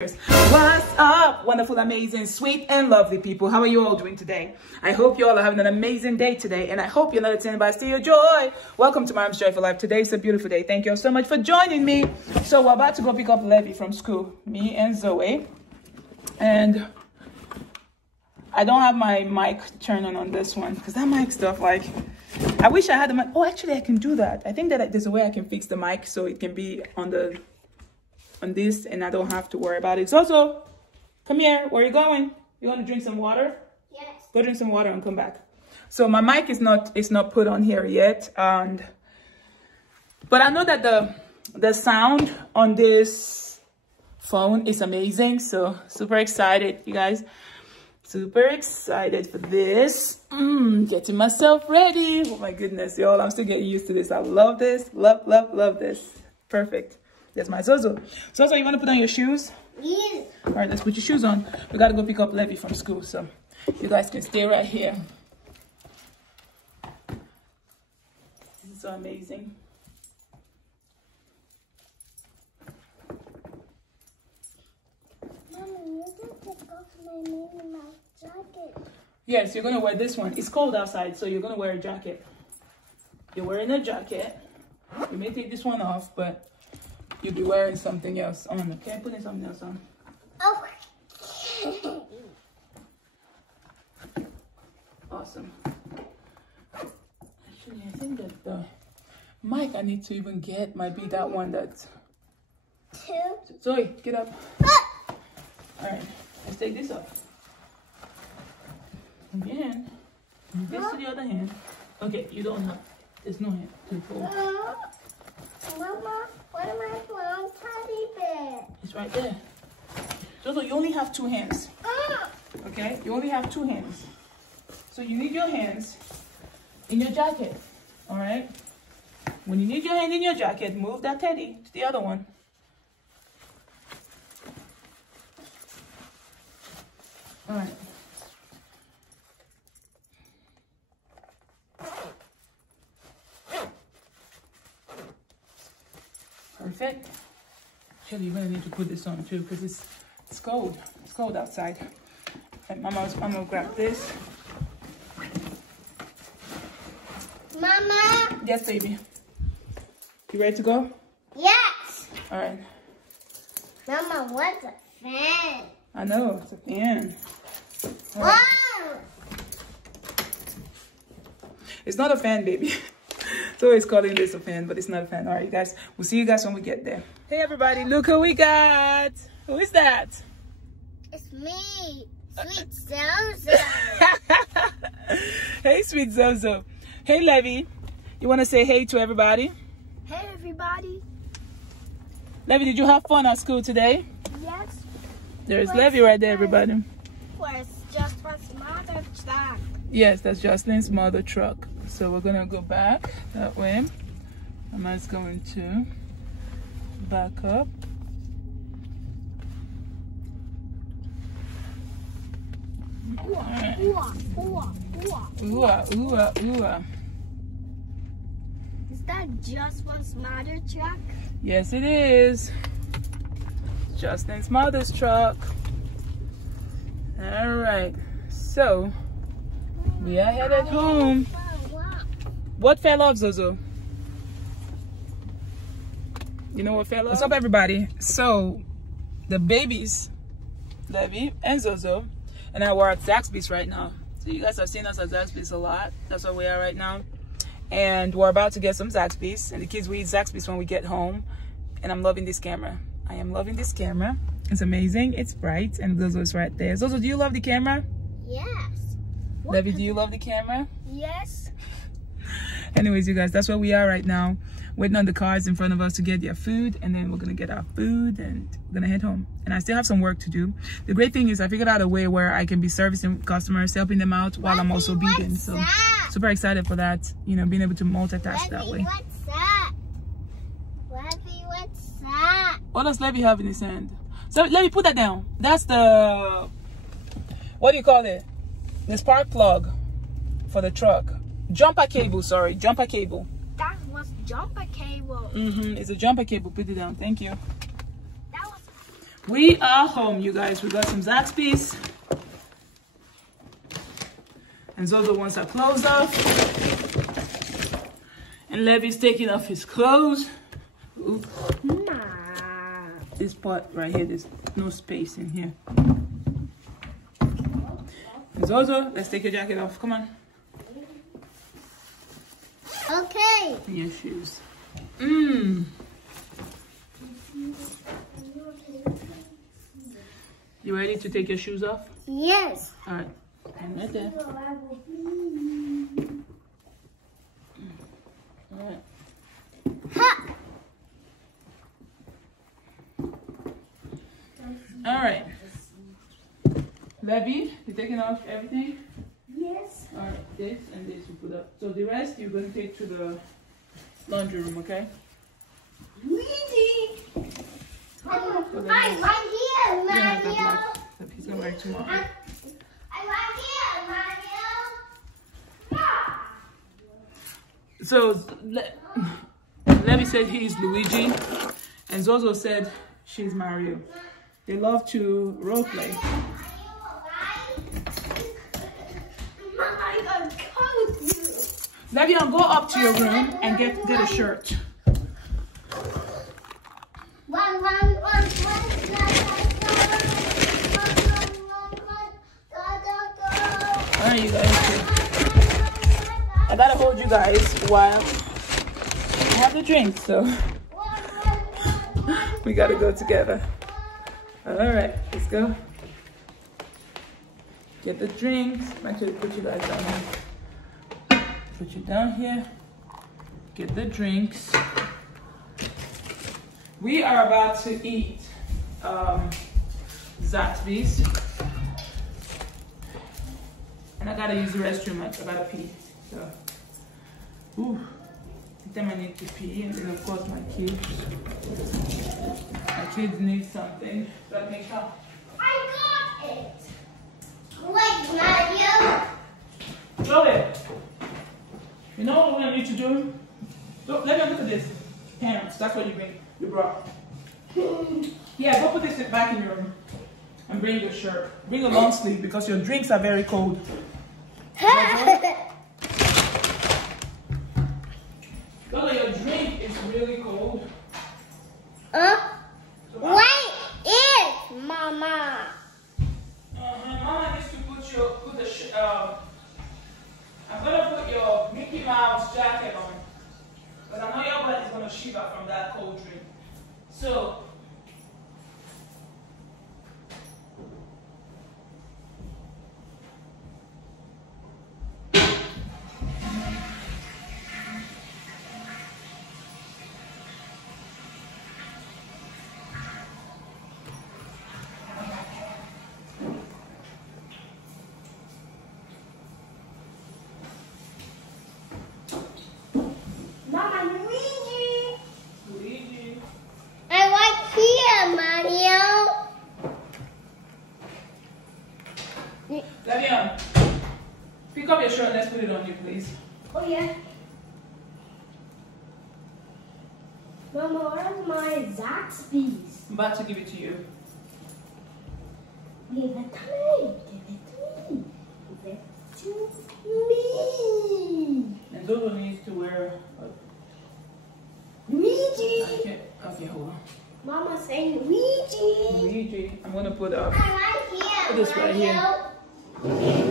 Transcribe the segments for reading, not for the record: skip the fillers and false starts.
What's up, wonderful, amazing, sweet, and lovely people? How are you all doing today? I hope you all are having an amazing day today, and I hope you're not attended by steal your joy. Welcome to Mom's Joyful Life. Today is a beautiful day. Thank you all so much for joining me. So we're about to go pick up Levy from school, me and Zoe, and I don't have my mic turning on this one because that mic stuff, like, I wish I had the mic. Oh, actually, I can do that. I think that there's a way I can fix the mic so it can be on this, and I don't have to worry about it. Zozo, come here. Where are you going? You want to drink some water? Yes. Go drink some water and come back. So my mic is not put on here yet, but I know that the sound on this phone is amazing. So super excited, you guys. Super excited for this. Getting myself ready. Oh my goodness, y'all. I'm still getting used to this. I love this. Love this. Perfect. There's my Zozo. Zozo, you want to put on your shoes? Yes. All right, let's put your shoes on. We got to go pick up Levy from school, so you guys can stay right here. This is so amazing. Mommy, you can take off my Minnie Mouse jacket. Yes, you're going to wear this one. It's cold outside, so you're going to wear a jacket. You're wearing a jacket. You may take this one off, but you'll be wearing something else on, okay? Putting something else on. Okay. Awesome. Actually, I think that the mic I need to even get might be that one that's... Zoe, get up. All right, let's take this off. Again, this to the other hand. Okay, you don't have. There's no hand to hold. Mama, what am I playing teddy bear? It's right there. Zozo, you only have two hands. Okay? You only have two hands. So you need your hands in your jacket. Alright? When you need your hand in your jacket, move that teddy to the other one. Alright. Perfect. Actually, you're gonna need to put this on too because it's cold. It's cold outside. And I'm gonna grab this. Mama. Yes, baby. You ready to go? Yes. All right. Mama, what's a fan? I know, it's a fan. Wow. Right. It's not a fan, baby. It's always calling this a fan, but it's not a fan. All right, you guys. We'll see you guys when we get there. Hey, everybody. Look who we got. Who is that? It's me, Sweet Zozo. Hey, Sweet Zozo. Hey, Levy. You want to say hey to everybody? Hey, everybody. Levy, did you have fun at school today? Yes. There's Levy right there, everybody. Where's just my mother truck? Yes, that's Jocelyn's mother truck. So we're gonna go back that way. Mama's going to back up. Right. Ooh. Is that just one's mother truck? Yes, it is. Justin's mother's truck. All right. So we are headed home. What fell off, Zozo? You know what fell off? What's up, everybody? So the babies, Levy and Zozo, and I were at ZAXBY's right now. So you guys have seen us at ZAXBY's a lot. That's where we are right now. And we're about to get some ZAXBY's. And the kids will eat ZAXBY's when we get home. And I'm loving this camera. I am loving this camera. It's amazing. It's bright. And Zozo is right there. Zozo, do you love the camera? Yes. Levy, do you love the camera? Yes. Anyways, you guys, that's where we are right now. Waiting on the cars in front of us to get their food. And then we're going to get our food and we're going to head home. And I still have some work to do. The great thing is I figured out a way where I can be servicing customers, helping them out while I'm also beating. So super excited for that. You know, being able to multitask that way. What's that? Levy, what's that? What does Levy have in his hand? So Levy, put that down. That's the, what do you call it? The spark plug for the truck. Jumper cable, sorry. Jumper cable. That was jumper cable. It's a jumper cable. Put it down. Thank you. That was We are home, you guys. We got some ZAXBYs. And Zozo wants our clothes off. And Levy's taking off his clothes. Ooh. This part right here, there's no space in here. And Zozo, let's take your jacket off. Come on. Okay. And your shoes. You ready to take your shoes off? Yes. All right. And right there. All right. Ha. All right. Levy, you taking off everything? Yes. All right. This and this you put up. So the rest you're going to take to the laundry room, okay? Luigi. I'm So right here, you don't have that Mario. black. He's going to wear it tomorrow. I'm right here, Mario. So Levy said he's Luigi, and Zozo said she's Mario. They love to role play. Levy, go up to your room and get a shirt. Alright, you guys. I gotta hold you guys while I have the drink, so we gotta go together. Alright, let's go. Get the drinks. Actually, put you guys down here. Put you down here. Get the drinks. We are about to eat ZAXBY's. And I gotta use the restroom. I gotta pee. So, anytime I need to pee, and then of course my kids need something. So let me come. I got it. Wait, Mario. Joey, you know what we're gonna need to do? Look, let me look at this. Pants, that's what you brought. Yeah, go put this back in your room. And bring your shirt. Bring a long sleeve because your drinks are very cold. Look, your drink is really cold. Wait, it, Mama. Mama needs to I'm gonna put your Mickey Mouse jacket on. Because I know your blood is gonna shiver from that cold drink. So, Mama, Luigi. I like here, Mario. Levion, pick up your shirt and let's put it on you, please. Oh, yeah. Mama, where's my ZAXBY's? I'm about to give it to you. Give it to me. Give it to me. And Zozo needs to wear Luigi. Okay, hold on. Mama saying Luigi. Luigi, I'm gonna put I like here, put this right here. Luigi.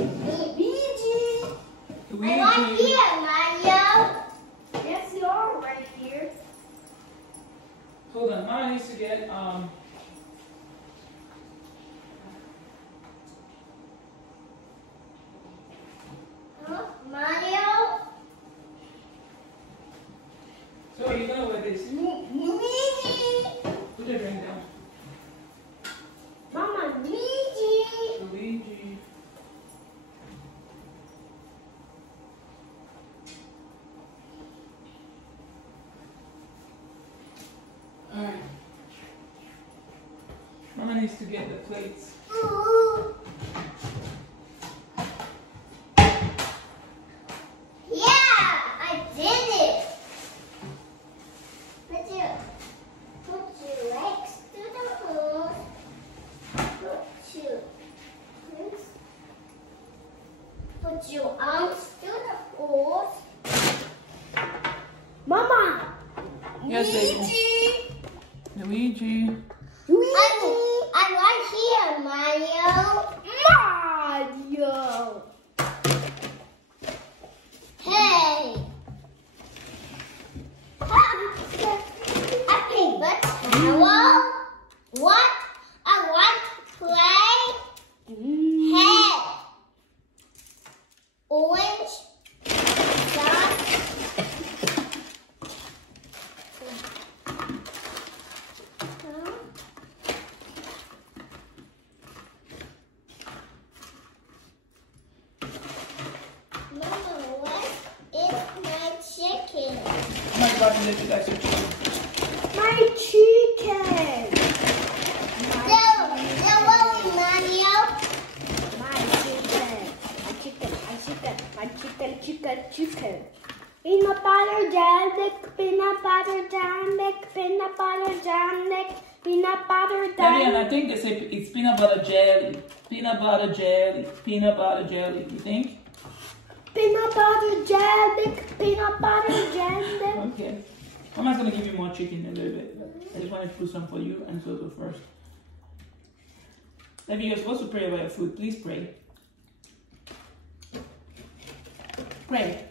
Luigi. I like here, Mario. Yes, you are right here. Hold on, Mama needs to get Mario. So you're gonna wear this. Luigi. Put the drink down. Mama, Luigi. Luigi. Alright. Mama needs to get the plates. Ooh. Yeah, I did it. Put your legs to the floor. two. This. Put your arms to the floor. Mama. Yes, baby. Luigi. I'm right here, Mario. Mario. Hey. Okay, but hello. What? I want to play. Hey. Orange. My chicken. Chicken. Peanut butter jam, peanut butter jam, peanut butter jam, peanut butter jam. And I think they say it's peanut butter jelly. Peanut butter jelly. Peanut butter jelly. You think? Peanut butter jam, peanut butter jam. Okay. Mama's gonna give you more chicken in a little bit. I just wanted to put some for you and Soto first. Levy, you're supposed to pray about your food. Please pray. Pray.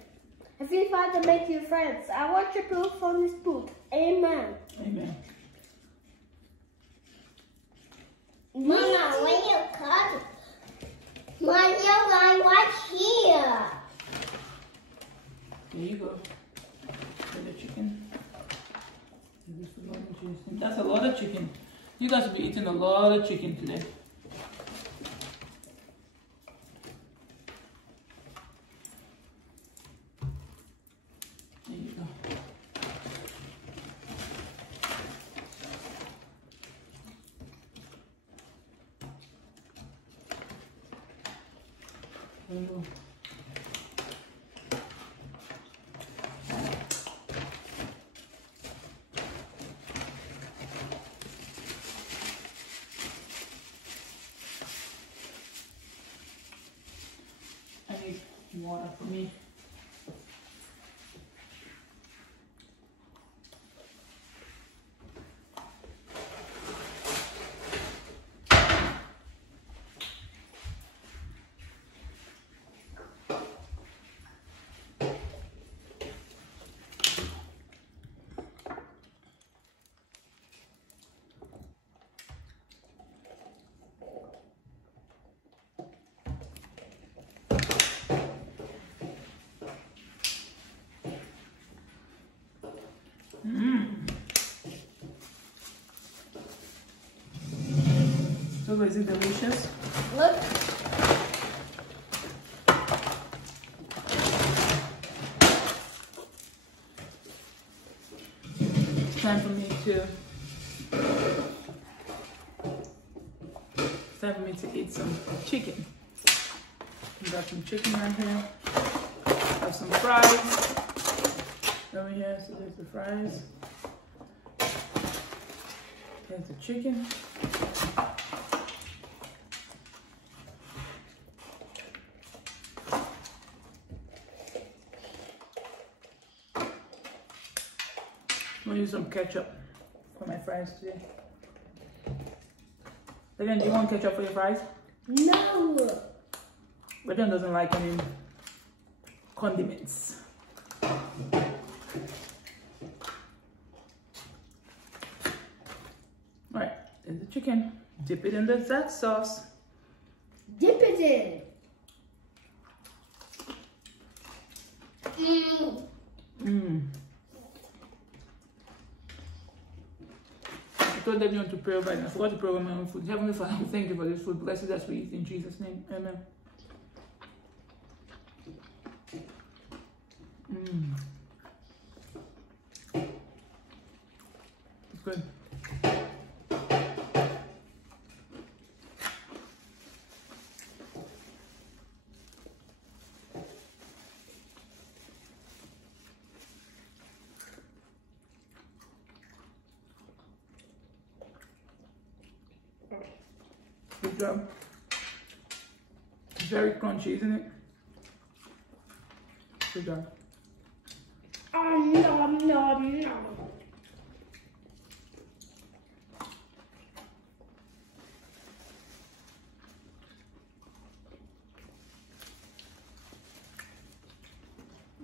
If you Father make you friends, I want your proof from this book. Amen. Amen. Mama, when you come, Mario, right here. There you go. For the chicken. That's a lot of chicken. You guys will be eating a lot of chicken today. There you go. There you go. Water for me. So is it delicious? Look. It's time for me to eat some chicken. We got some chicken right here. Have some fries over here. So there's the fries. There's the chicken. I'm gonna use some ketchup for my fries today. Again, do you want ketchup for your fries? No. John doesn't like any condiments. Alright, there's the chicken. Dip it in the ZAXBY sauce. Dip it in. I told everyone to pray over it. I forgot to pray over my own food. Heavenly Father, thank you for this food. Bless it as we eat in Jesus' name. Amen. It's good. Good job. It's very crunchy, isn't it? Good job. Nom, nom, nom.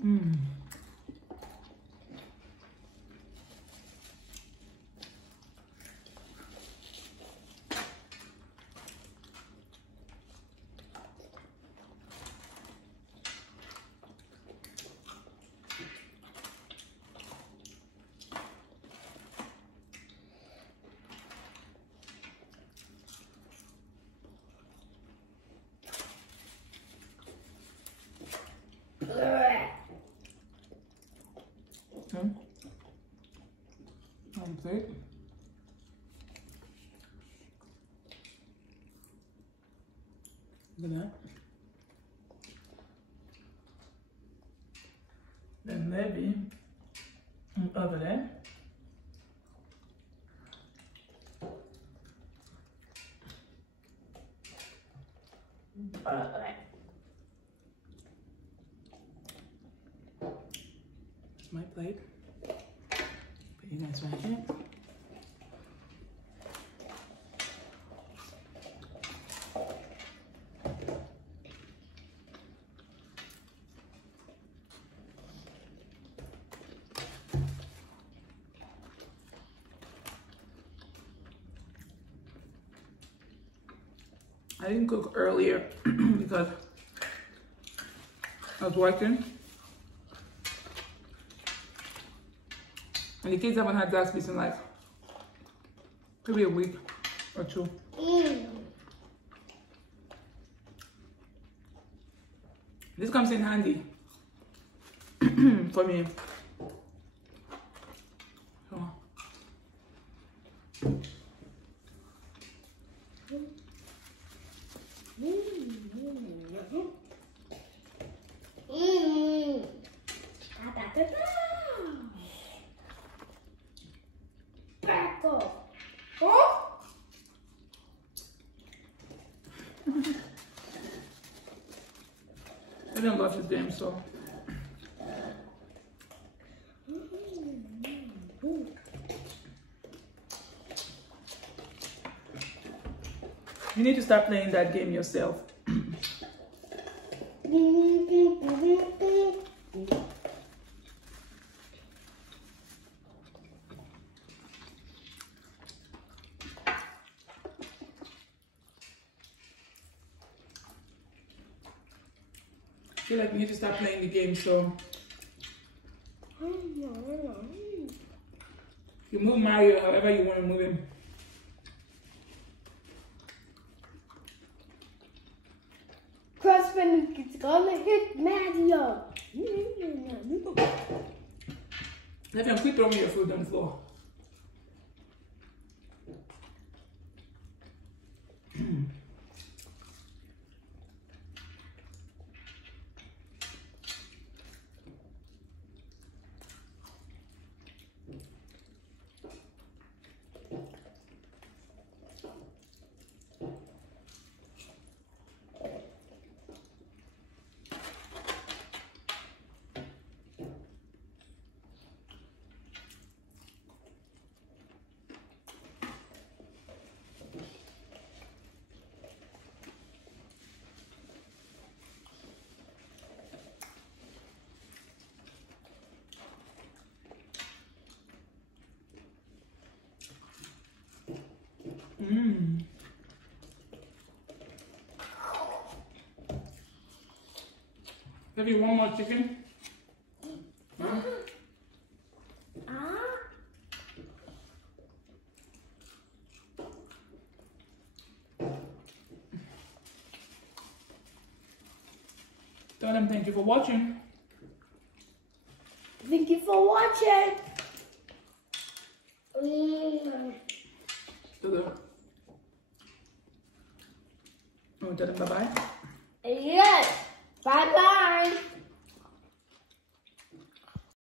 Mmm. One plate. Look at that. Then Levy over there. That's my plate. Put you guys right here. I didn't cook earlier because I was working. And the kids haven't had ZAXBY in like maybe a week or two. This comes in handy for me. So. I don't love this game, so. You need to start playing that game yourself. I feel like you need to start playing the game, so you move Mario however you want to move him. Crossfit is gonna hit Mario. Levy, quit throwing your food on the floor. Maybe one more chicken. Tell them thank you for watching. Thank you for watching. Tell them bye-bye. Yes. Bye-bye.